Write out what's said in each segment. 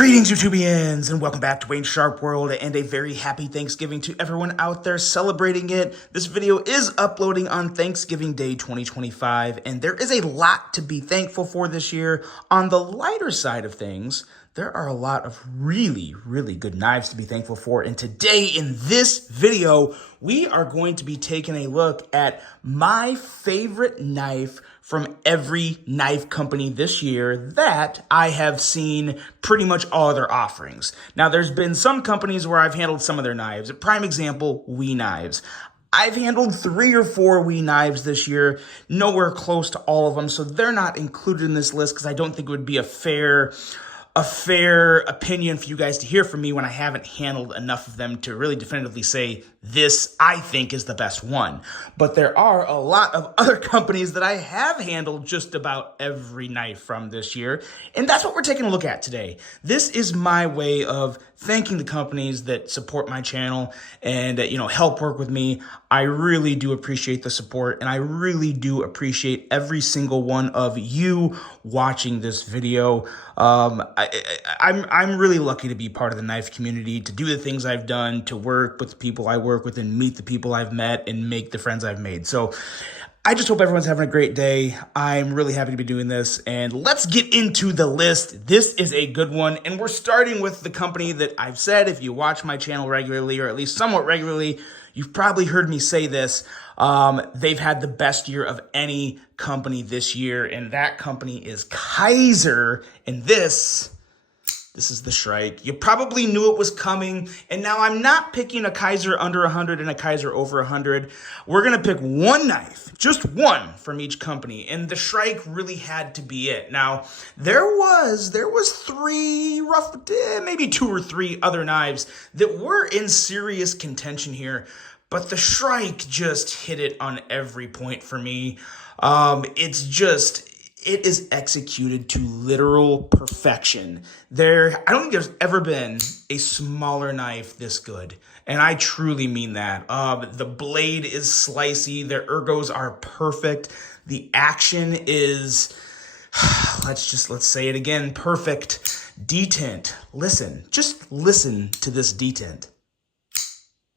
Greetings, YouTubians, and welcome back to Wayne Sharp World, and a very happy Thanksgiving to everyone out there celebrating it. This video is uploading on Thanksgiving Day 2025, and there is a lot to be thankful for this year. On the lighter side of things, there are a lot of really good knives to be thankful for, and today in this video, we are going to be taking a look at my favorite knife from every knife company this year that I have seen pretty much all of their offerings. Now, there's been some companies where I've handled some of their knives. A prime example, WE Knives. I've handled 3 or 4 WE Knives this year, nowhere close to all of them, so they're not included in this list because I don't think it would be a fair opinion for you guys to hear from me when I haven't handled enough of them to really definitively say this, I think, is the best one. But there are a lot of other companies that I have handled just about every knife from this year, and that's what we're taking a look at today. This is my way of thanking the companies that support my channel and help work with me. I really do appreciate the support, and I really do appreciate every single one of you watching this video. I'm really lucky to be part of the knife community, to do the things I've done, to work with the people I work with and meet the people I've met and make the friends I've made. So I just hope everyone's having a great day. I'm really happy to be doing this, and let's get into the list. This is a good one, and we're starting with the company that I've said, if you watch my channel regularly, or at least somewhat regularly, you've probably heard me say this. They've had the best year of any company this year, and that company is Kizer, and this is the Shrike. You probably knew it was coming, and now I'm not picking a Kizer under 100 and a Kizer over 100. We're going to pick one knife, just one from each company, and the Shrike really had to be it. Now, there was 3 maybe 2 or 3 other knives that were in serious contention here, but the Shrike just hit it on every point for me. It is executed to literal perfection. I don't think there's ever been a smaller knife this good, and I truly mean that. The blade is slicey, the ergos are perfect, the action is, let's say it again, perfect. Detent, just listen to this detent.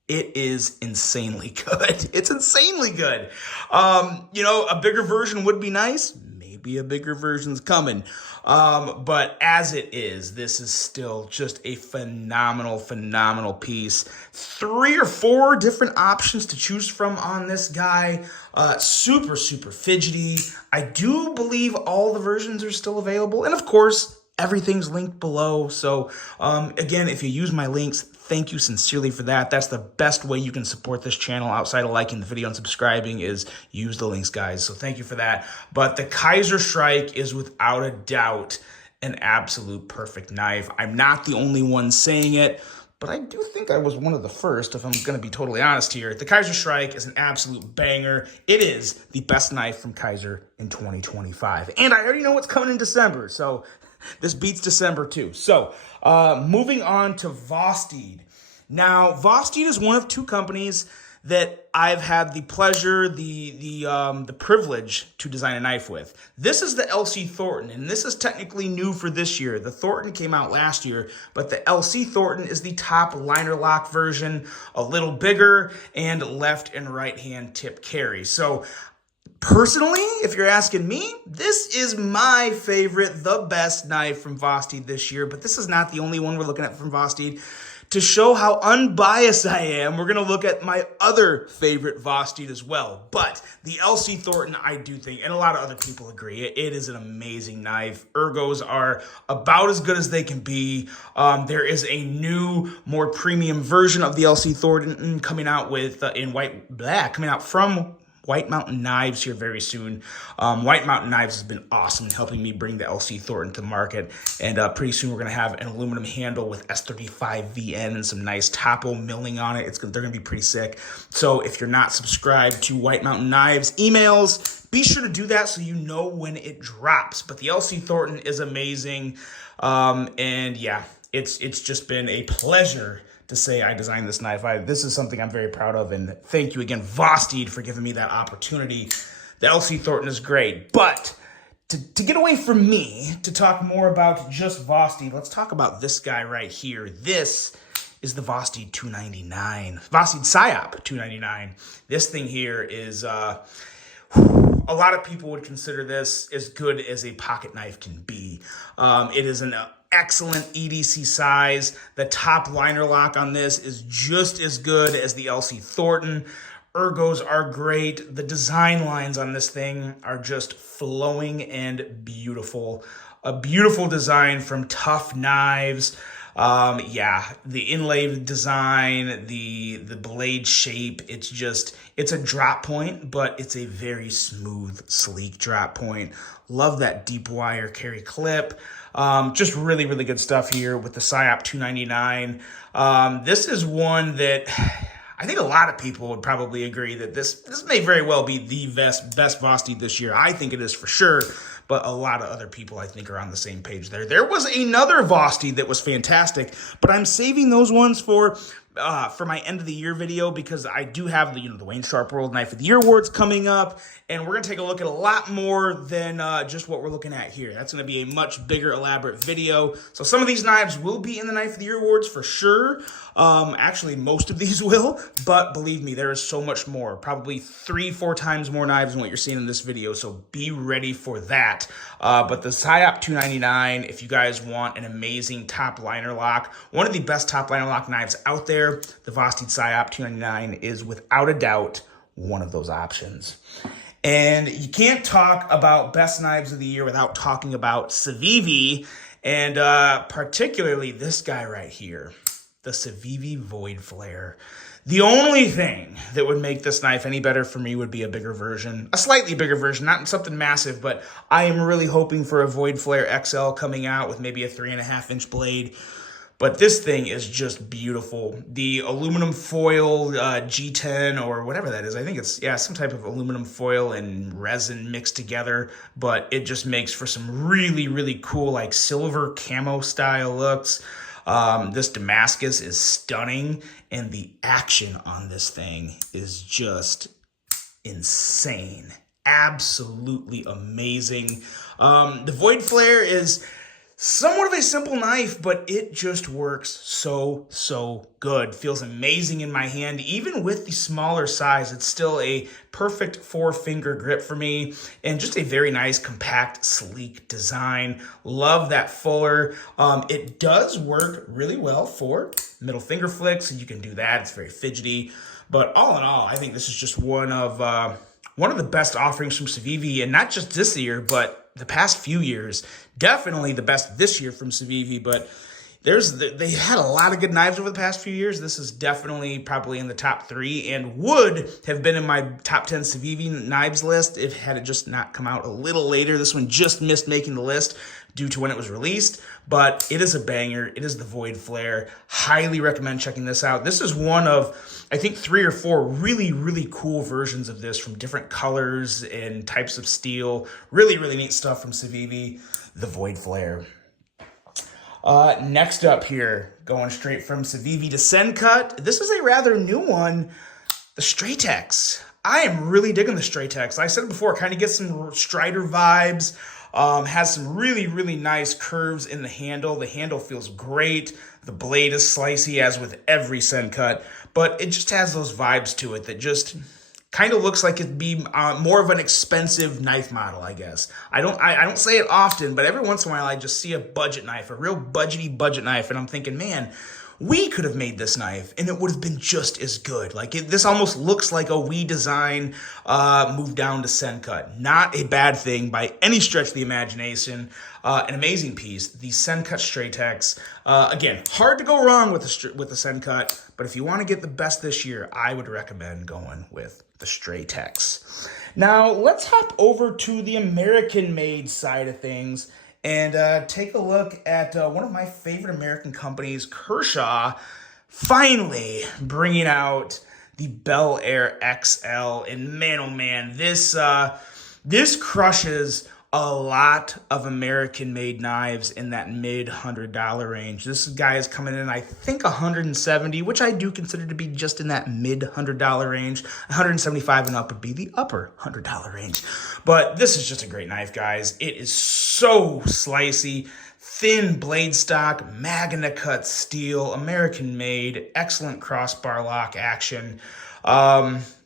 It is insanely good. It's insanely good. A bigger version would be nice. Maybe a bigger version's coming. But as it is, this is still just a phenomenal piece. 3 or 4 different options to choose from on this guy. Super fidgety. I do believe all the versions are still available. And of course, everything's linked below. So again, if you use my links, thank you sincerely for that. That's the best way you can support this channel outside of liking the video and subscribing is use the links, guys. So thank you for that. But the Kizer Shrike is without a doubt an absolute perfect knife. I'm not the only one saying it, but I do think I was one of the first, if I'm going to be totally honest here. The Kizer Shrike is an absolute banger. It is the best knife from Kizer in 2025. And I already know what's coming in December, so this beats December too. So moving on to Vosteed. Now, Vosteed is one of 2 companies that I've had the pleasure, the privilege to design a knife with. This is the LC Thornton, and this is technically new for this year. The Thornton came out last year, but the LC Thornton is the top liner lock version, a little bigger, and left and right hand tip carry. So personally, if you're asking me, this is my favorite, the best knife from Vosteed this year, but this is not the only one we're looking at from Vosteed. To show how unbiased I am, we're going to look at my other favorite Vosteed as well. But the LC Thornton, I do think, and a lot of other people agree, it is an amazing knife. Ergos are about as good as they can be. There is a new, more premium version of the LC Thornton coming out with coming out from White Mountain Knives here very soon. White Mountain Knives has been awesome in helping me bring the LC Thornton to market. And pretty soon we're going to have an aluminum handle with S35 VN and some nice topo milling on it. They're going to be pretty sick. So if you're not subscribed to White Mountain Knives emails, be sure to do that so you know when it drops. But the LC Thornton is amazing. And yeah, it's just been a pleasure to say I designed this knife. This is something I'm very proud of, and thank you again, Vosteed, for giving me that opportunity. The LC Thornton is great, but to get away from me, to talk more about just Vosteed, let's talk about this guy right here. This is the Vosteed 299, Vosteed Psyop 299. This thing here is, a lot of people would consider this as good as a pocket knife can be. It is an excellent EDC size. The top liner lock on this is just as good as the LC Thornton. Ergos are great. The design lines on this thing are just flowing and beautiful. A beautiful design from Tough Knives. Yeah, the inlay design, the blade shape, it's a drop point, but it's a very smooth, sleek drop point. Love that deep wire carry clip. Just really, really good stuff here with the Psyop 299. This is one that I think a lot of people would probably agree that this may very well be the best Vosteed this year. I think it is for sure, but a lot of other people I think are on the same page there. There was another Vosteed that was fantastic, but I'm saving those ones for my end of the year video because I do have the Wayne Sharp World Knife of the Year awards coming up, and we're gonna take a look at a lot more than just what we're looking at here. That's gonna be a much bigger, elaborate video. So some of these knives will be in the Knife of the Year awards for sure. Actually, most of these will, but believe me, there is so much more. Probably 3-4 times more knives than what you're seeing in this video, so be ready for that. But the Psyop 299, if you guys want an amazing top liner lock, one of the best top liner lock knives out there, the Vosteed Psyop 299 is without a doubt one of those options. And you can't talk about best knives of the year without talking about Civivi, and particularly this guy right here, the Civivi Voidflare. The only thing that would make this knife any better for me would be a bigger version, a slightly bigger version, not something massive, but I am really hoping for a Voidflare XL coming out with maybe a 3.5-inch blade. But this thing is just beautiful. The aluminum foil G10 or whatever that is, I think it's, yeah, some type of aluminum foil and resin mixed together, but it just makes for some really, really cool, like silver camo style looks. This Damascus is stunning, and the action on this thing is just insane. Absolutely amazing. The Voidflare is somewhat of a simple knife, but it just works so good. Feels amazing in my hand. Even with the smaller size, it's still a perfect 4-finger grip for me, and just a very nice, compact, sleek design. Love that fuller. It does work really well for middle finger flicks, and you can do that. It's very fidgety. But all in all, I think this is just one of the best offerings from Civivi, and not just this year, but the past few years. Definitely the best this year from Civivi, but they had a lot of good knives over the past few years. This is definitely probably in the top 3 and would have been in my top 10 Civivi knives list if had it just not come out a little later. This one just missed making the list due to when it was released, but it is a banger. It is the Voidflare. Highly recommend checking this out. This is one of, I think, 3 or 4 really, really cool versions of this from different colors and types of steel. Really, really neat stuff from Civivi, the Voidflare. Next up here, going straight from Civivi to Sencut. This is a rather new one, the Straightex. I am really digging the Straightex. I said it before, kind of gets some Strider vibes. Has some really, really nice curves in the handle. The handle feels great. The blade is slicey, as with every Sencut, but it just has those vibes to it that just kind of looks like it'd be more of an expensive knife model, I guess. I don't say it often, but every once in a while I just see a budget knife, a real budgety budget knife, and I'm thinking, man, we could have made this knife and it would have been just as good. Like this almost looks like a Wii design moved down to Sencut. Not a bad thing by any stretch of the imagination. An amazing piece, the Sencut Straightex. Again, hard to go wrong with the Sencut, but if you want to get the best this year, I would recommend going with the Straightex. Now, let's hop over to the American-made side of things and take a look at one of my favorite American companies, Kershaw, finally bringing out the Bel Air XL. And man, oh man, this crushes a lot of American-made knives in that mid-$100 range. This guy is coming in, I think, $170, which I do consider to be just in that mid-$100 range. $175 and up would be the upper $100 range. But this is just a great knife, guys. It is so slicey. Thin blade stock, Magna cut steel, American-made, excellent crossbar lock action.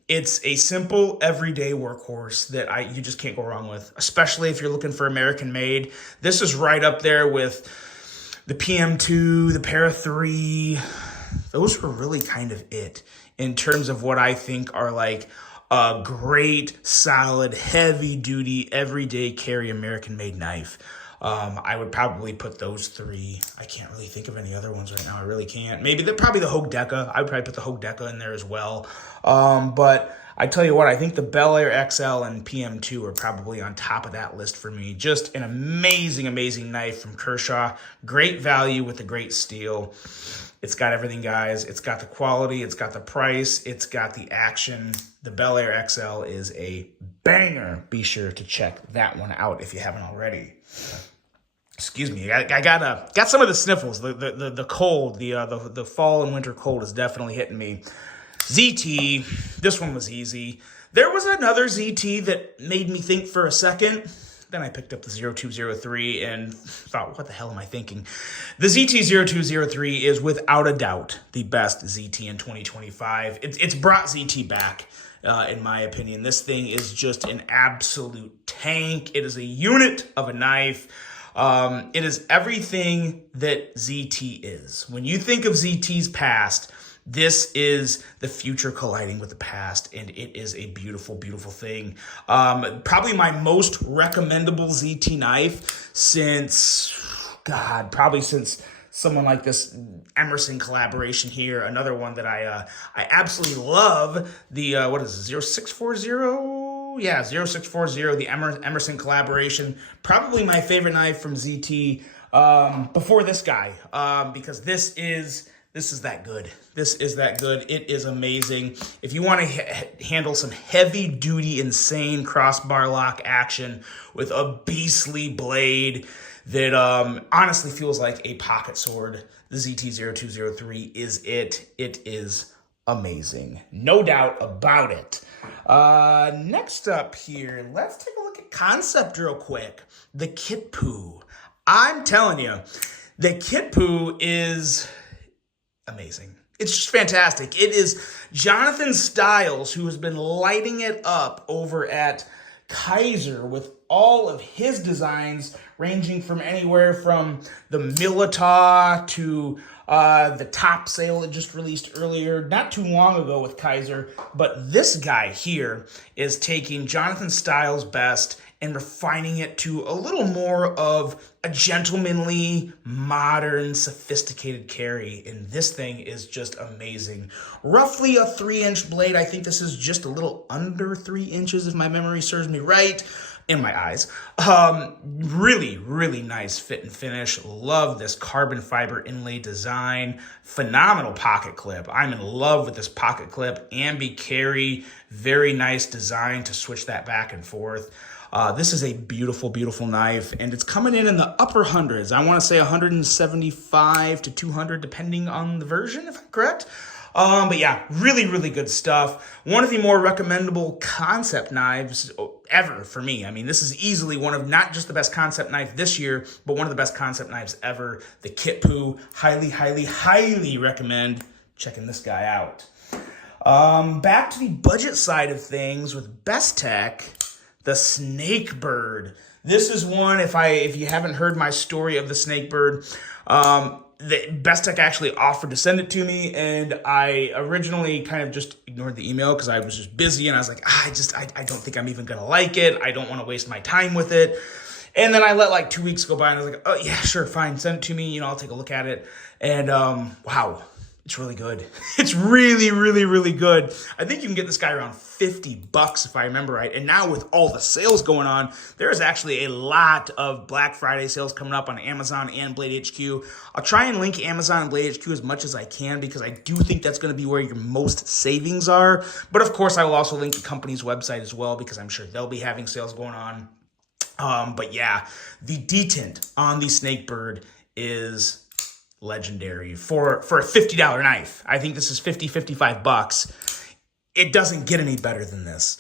It's a simple, everyday workhorse that you just can't go wrong with, especially if you're looking for American-made. This is right up there with the PM2, the Para 3. Those were really kind of it in terms of what I think are like a great, solid, heavy-duty, everyday carry American-made knife. I would probably put those three. I can't really think of any other ones right now. I really can't. Maybe probably the Hogue Deca. I would probably put the Hogue Deca in there as well. But I tell you what, I think the Bel Air XL and PM2 are probably on top of that list for me. Just an amazing, amazing knife from Kershaw. Great value with a great steel. It's got everything, guys. It's got the quality. It's got the price. It's got the action. The Bel Air XL is a banger. Be sure to check that one out if you haven't already. Excuse me, I got some of the sniffles. The cold, the fall and winter cold is definitely hitting me. ZT, this one was easy. There was another ZT that made me think for a second. Then I picked up the 0203 and thought, what the hell am I thinking? The ZT0203 is without a doubt the best ZT in 2025. It's brought ZT back, in my opinion. This thing is just an absolute tank. It is a unit of a knife. It is everything that ZT is. When you think of ZT's past, this is the future colliding with the past, and it is a beautiful, beautiful thing. Probably my most recommendable ZT knife since someone like this Emerson collaboration here. Another one that I absolutely love, the, what is it, 0640? Yeah, 0640, the Emerson collaboration. Probably my favorite knife from ZT before this guy, because this is that good. This is that good. It is amazing. If you want to handle some heavy-duty, insane crossbar lock action with a beastly blade that honestly feels like a pocket sword, the ZT0203 is it. It is amazing. No doubt about it. Next up here, let's take a look at Kansept real quick. The Kipoo. I'm telling you, the Kipoo is amazing. It's just fantastic. It is Jonathan Stiles, who has been lighting it up over at Kizer with all of his designs, ranging from anywhere from the Milita to the top sale that just released earlier, not too long ago with Kizer. But this guy here is taking Jonathan Stiles' best and refining it to a little more of a gentlemanly, modern, sophisticated carry. And this thing is just amazing. Roughly a 3-inch blade. I think this is just a little under 3 inches, if my memory serves me right, in my eyes. Really, really nice fit and finish. Love this carbon fiber inlay design. Phenomenal pocket clip. I'm in love with this pocket clip. Ambi carry. Very nice design to switch that back and forth. This is a beautiful, beautiful knife, and it's coming in the upper hundreds. I want to say 175 to 200, depending on the version, if I'm correct. But yeah, really, really good stuff. One of the more recommendable Kansept knives ever for me. I mean, this is easily one of not just the best Kansept knife this year, but one of the best Kansept knives ever. The Kipoo. Highly, highly, highly recommend checking this guy out. Back to the budget side of things with Bestech. The Snakebird. This is one, if you haven't heard my story of the Snakebird, the Bestech actually offered to send it to me, and I originally kind of just ignored the email because I was just busy, and I was like, I don't think I'm even gonna like it. I don't want to waste my time with it. And then I let like 2 weeks go by, and I was like, oh yeah, sure, fine, send it to me. I'll take a look at it. And wow. It's really good. It's really, really, really good. I think you can get this guy around $50 if I remember right. And now with all the sales going on, there's actually a lot of Black Friday sales coming up on Amazon and Blade HQ. I'll try and link Amazon and Blade HQ as much as I can because I do think that's going to be where your most savings are. But of course, I will also link the company's website as well because I'm sure they'll be having sales going on. But yeah, the detent on the Snakebird is legendary for a $50 knife. I think this is 55 bucks. It doesn't get any better than this.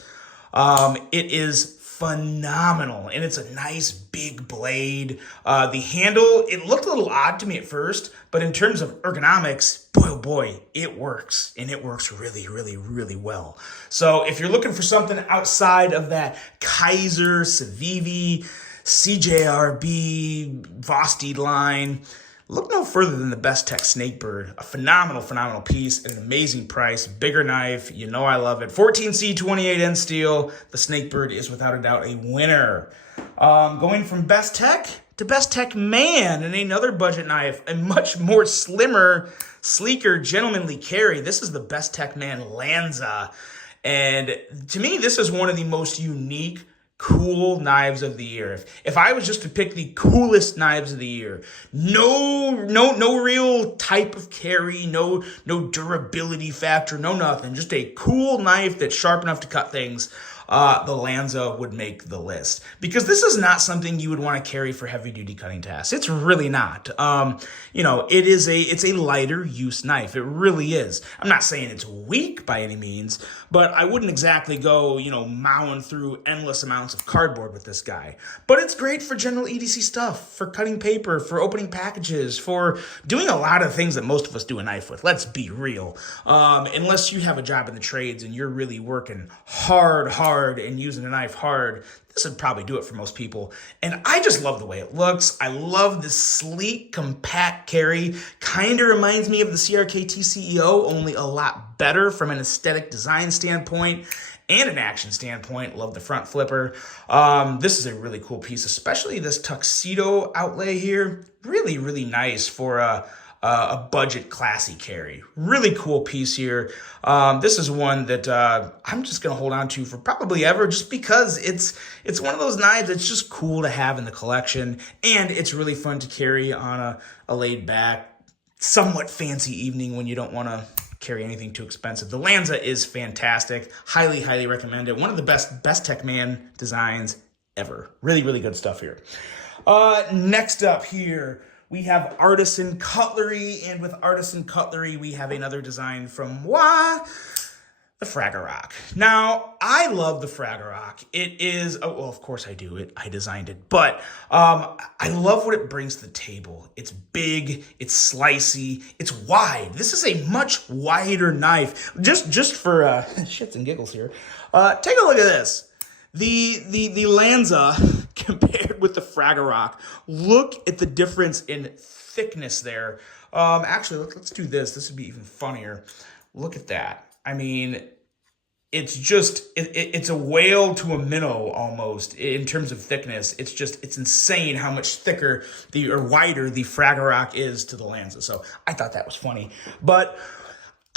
It is phenomenal, and it's a nice big blade. The handle, it looked a little odd to me at first, but in terms of ergonomics, boy oh boy, it works, and it works really, really, really well. So if you're looking for something outside of that Kizer, Civivi, CJRB, Vosteed line, look no further than the Bestech Snakebird. A phenomenal, phenomenal piece at an amazing price. Bigger knife. You know I love it. 14C 28N steel. The Snakebird is without a doubt a winner. Going from Bestech to Bestechman and another budget knife. A much more slimmer, sleeker, gentlemanly carry. This is the Bestechman Lanza. And to me, this is one of the most unique, cool knives of the year. If I was just to pick the coolest knives of the year, no real type of carry, no durability factor, no nothing. Just a cool knife that's sharp enough to cut things. The Lanza would make the list, because this is not something you would want to carry for heavy duty cutting tasks. It's really not. It's a lighter use knife. It really is. I'm not saying it's weak by any means, but I wouldn't exactly go, mowing through endless amounts of cardboard with this guy. But it's great for general EDC stuff, for cutting paper, for opening packages, for doing a lot of things that most of us do a knife with. Let's be real. Unless you have a job in the trades and you're really working hard and using a knife hard, this would probably do it for most people. And I just love the way it looks. I love this sleek, compact carry. Kind of reminds me of the CRKT CEO, only a lot better from an aesthetic design standpoint and an action standpoint. Love the front flipper. This is a really cool piece, especially this tuxedo outlay here. Really, really nice for a budget classy carry. Really cool piece here. This is one that I'm just gonna hold on to for probably ever, just because it's one of those knives that's just cool to have in the collection, and it's really fun to carry on a laid back, somewhat fancy evening when you don't want to carry anything too expensive. The Lanza is fantastic. Highly, highly recommend it. One of the best Bestechman designs ever. Really, really good stuff here. Next up here, we have Artisan Cutlery, and with Artisan Cutlery, we have another design from the Fragorock. Now, I love the Fragorock. It is, of course I do. I designed it, but I love what it brings to the table. It's big, it's slicey, it's wide. This is a much wider knife. Just for shits and giggles here, take a look at this. The Lanza compared with the Fragorock. Look at the difference in thickness there. Actually, let's do this. This would be even funnier. Look at that. I mean, it's just, it's a whale to a minnow almost in terms of thickness. It's insane how much thicker or wider the Fragorock is to the Lanza. So I thought that was funny. But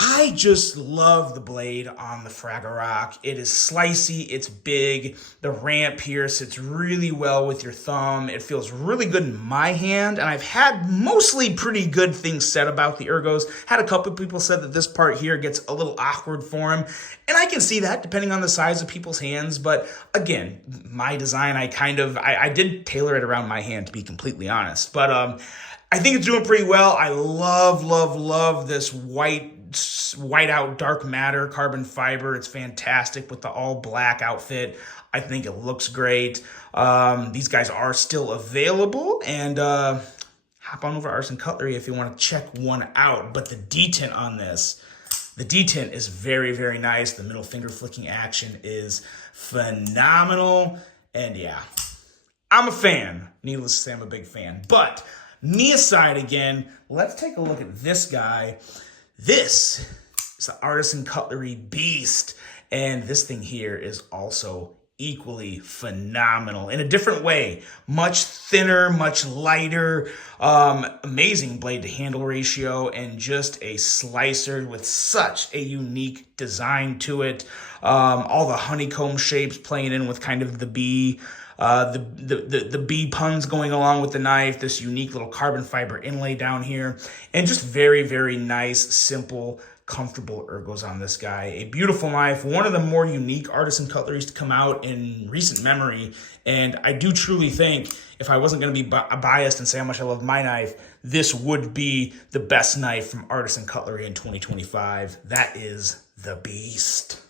I just love the blade on the Fragorock. It is slicey, it's big. The ramp here sits really well with your thumb. It feels really good in my hand, and I've had mostly pretty good things said about the ergos. Had a couple of people said that this part here gets a little awkward for them, and I can see that depending on the size of people's hands, but again, my design, I did tailor it around my hand, to be completely honest, but I think it's doing pretty well. I love this white out dark matter carbon fiber. It's fantastic with the all black outfit. I think it looks great. These guys are still available, and hop on over to Artisan Cutlery if you want to check one out. But the detent on this, the detent is very, very nice. The middle finger flicking action is phenomenal, and yeah, I'm a fan. Needless to say, I'm a big fan. But me aside again, let's take a look at this guy. This is the Artisan Cutlery Beast, and this thing here is also equally phenomenal in a different way. Much thinner, much lighter, amazing blade to handle ratio, and just a slicer with such a unique design to it. All the honeycomb shapes playing in with kind of the bee. The bee puns going along with the knife, this unique little carbon fiber inlay down here, and just very, very nice, simple, comfortable ergos on this guy. A beautiful knife, one of the more unique artisan cutleries to come out in recent memory. And I do truly think, if I wasn't going to be biased and say how much I love my knife, this would be the best knife from Artisan Cutlery in 2025. That is the beast.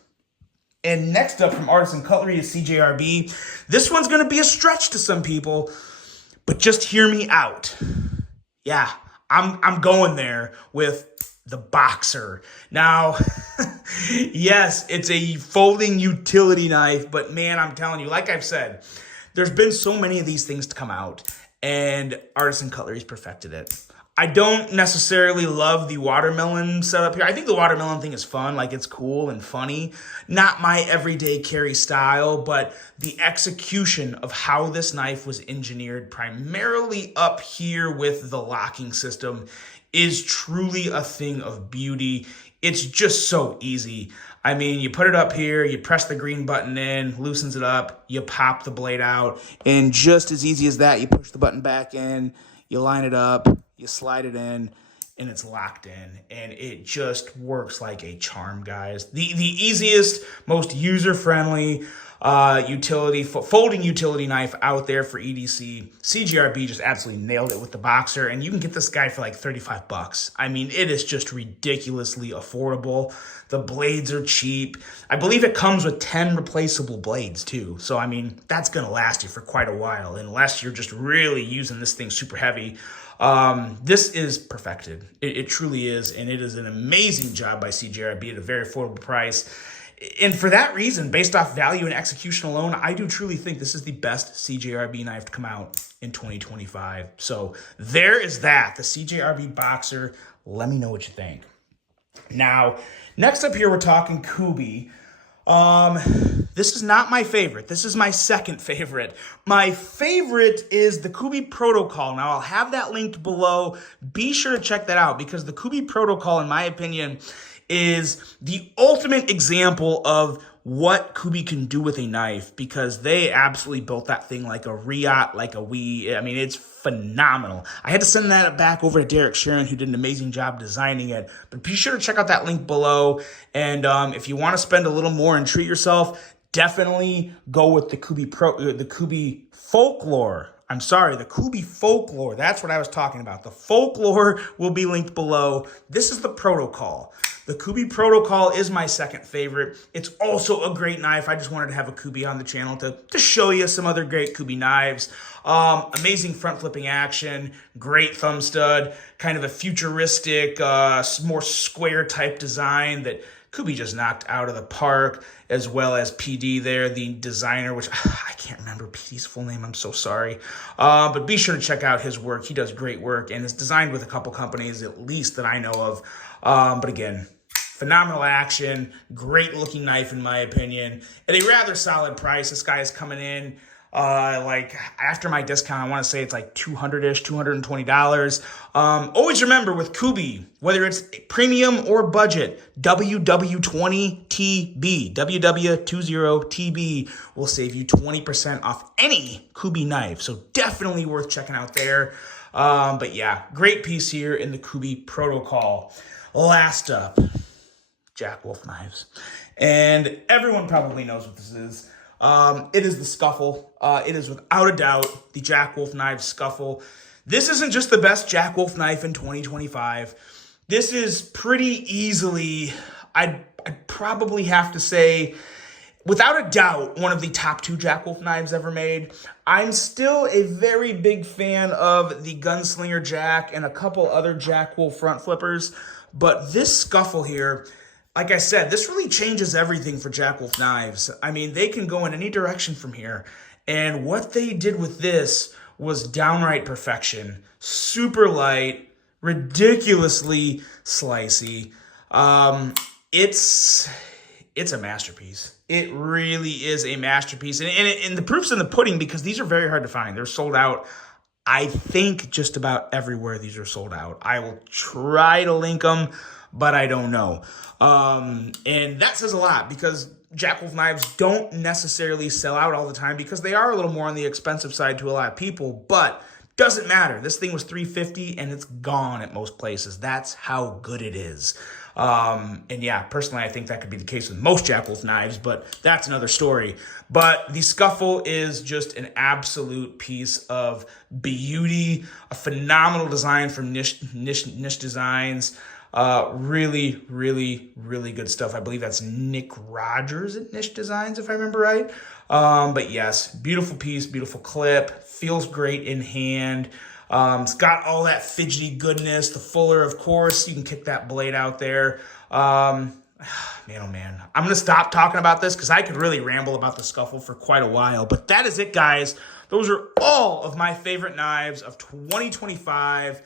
And next up from Artisan Cutlery is CJRB. This one's going to be a stretch to some people, but just hear me out. Yeah, I'm going there with the Boxer. Now, yes, it's a folding utility knife, but man, I'm telling you, like I've said, there's been so many of these things to come out, and Artisan Cutlery's perfected it. I don't necessarily love the watermelon setup here. I think the watermelon thing is fun, like it's cool and funny. Not my everyday carry style, but the execution of how this knife was engineered primarily up here with the locking system is truly a thing of beauty. It's just so easy. I mean, you put it up here, you press the green button in, loosens it up, you pop the blade out, and just as easy as that, you push the button back in, you line it up, you slide it in, and it's locked in, and it just works like a charm, guys. The easiest, most user-friendly folding utility knife out there for EDC. CJRB just absolutely nailed it with the Boxer, and you can get this guy for like 35 bucks. I mean, it is just ridiculously affordable. The blades are cheap. I believe it comes with 10 replaceable blades too. So, I mean, that's going to last you for quite a while, unless you're just really using this thing super heavy. This is perfected. It truly is, and it is an amazing job by CJRB at a very affordable price. And for that reason, based off value and execution alone, I do truly think this is the best CJRB knife to come out in 2025. So there is that, the CJRB Boxer. Let me know what you think. Now, next up here, we're talking Kubey. This is not my favorite. This is my second favorite. My favorite is the Kubey Protocol. Now, I'll have that linked below. Be sure to check that out, because the Kubey Protocol, in my opinion, is the ultimate example of what Kubey can do with a knife, because they absolutely built that thing like a Riot, like a Wii. I mean, it's phenomenal. I had to send that back over to Derek Sharon, who did an amazing job designing it. But be sure to check out that link below. And if you want to spend a little more and treat yourself, definitely go with the Kubey Folklore. I'm sorry, the Kubey Folklore. That's what I was talking about. The Folklore will be linked below. This is the Protocol. The Kubey Protocol is my second favorite. It's also a great knife. I just wanted to have a Kubey on the channel to show you some other great Kubey knives. Amazing front flipping action, great thumb stud, kind of a futuristic, more square type design that Kubey just knocked out of the park, as well as PD there, the designer, which I can't remember PD's full name. I'm so sorry. But be sure to check out his work. He does great work, and is designed with a couple companies, at least that I know of. But again, phenomenal action, great looking knife in my opinion, at a rather solid price. This guy is coming in like after my discount, I want to say it's like $200-ish, $220. Always remember with Kubey, whether it's premium or budget, WW20TB, WW20TB will save you 20% off any Kubey knife. So definitely worth checking out there. But yeah, great piece here in the Kubey Protocol. Last up, Jack Wolf knives. And everyone probably knows what this is. It is the Scuffle. It is without a doubt the Jack Wolf knife Scuffle. This isn't just the best Jack Wolf knife in 2025. This is pretty easily, I'd probably have to say, without a doubt, one of the top 2 Jack Wolf knives ever made. I'm still a very big fan of the Gunslinger Jack and a couple other Jack Wolf front flippers. But this Scuffle here, like I said, this really changes everything for Jack Wolf knives. I mean, they can go in any direction from here. And what they did with this was downright perfection. Super light, ridiculously slicey. It's a masterpiece. It really is a masterpiece. And the proof's in the pudding, because these are very hard to find. They're sold out. I think just about everywhere these are sold out. I will try to link them, but I don't know. And that says a lot, because Jack Wolf knives don't necessarily sell out all the time, because they are a little more on the expensive side to a lot of people. But Doesn't matter. This thing was $350 and it's gone at most places. That's how good it is. And yeah, personally, I think that could be the case with most Jack Wolf knives, but that's another story. But the Scuffle is just an absolute piece of beauty, a phenomenal design from Niche Designs. Really, really, really good stuff. I believe that's Nick Rogers at Niche Designs, if I remember right. But yes, beautiful piece, beautiful clip, feels great in hand. It's got all that fidgety goodness. The fuller, of course, you can kick that blade out there. Man, oh man. I'm going to stop talking about this because I could really ramble about the Scuffle for quite a while. But that is it, guys. Those are all of my favorite knives of 2025.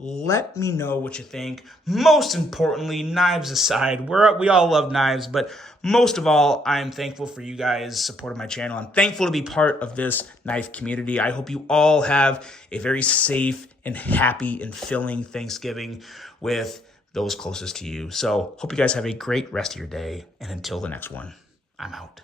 Let me know what you think. Most importantly, knives aside, we all love knives, but most of all, I'm thankful for you guys supporting my channel. I'm thankful to be part of this knife community. I hope you all have a very safe and happy and filling Thanksgiving with those closest to you. So hope you guys have a great rest of your day. And until the next one, I'm out.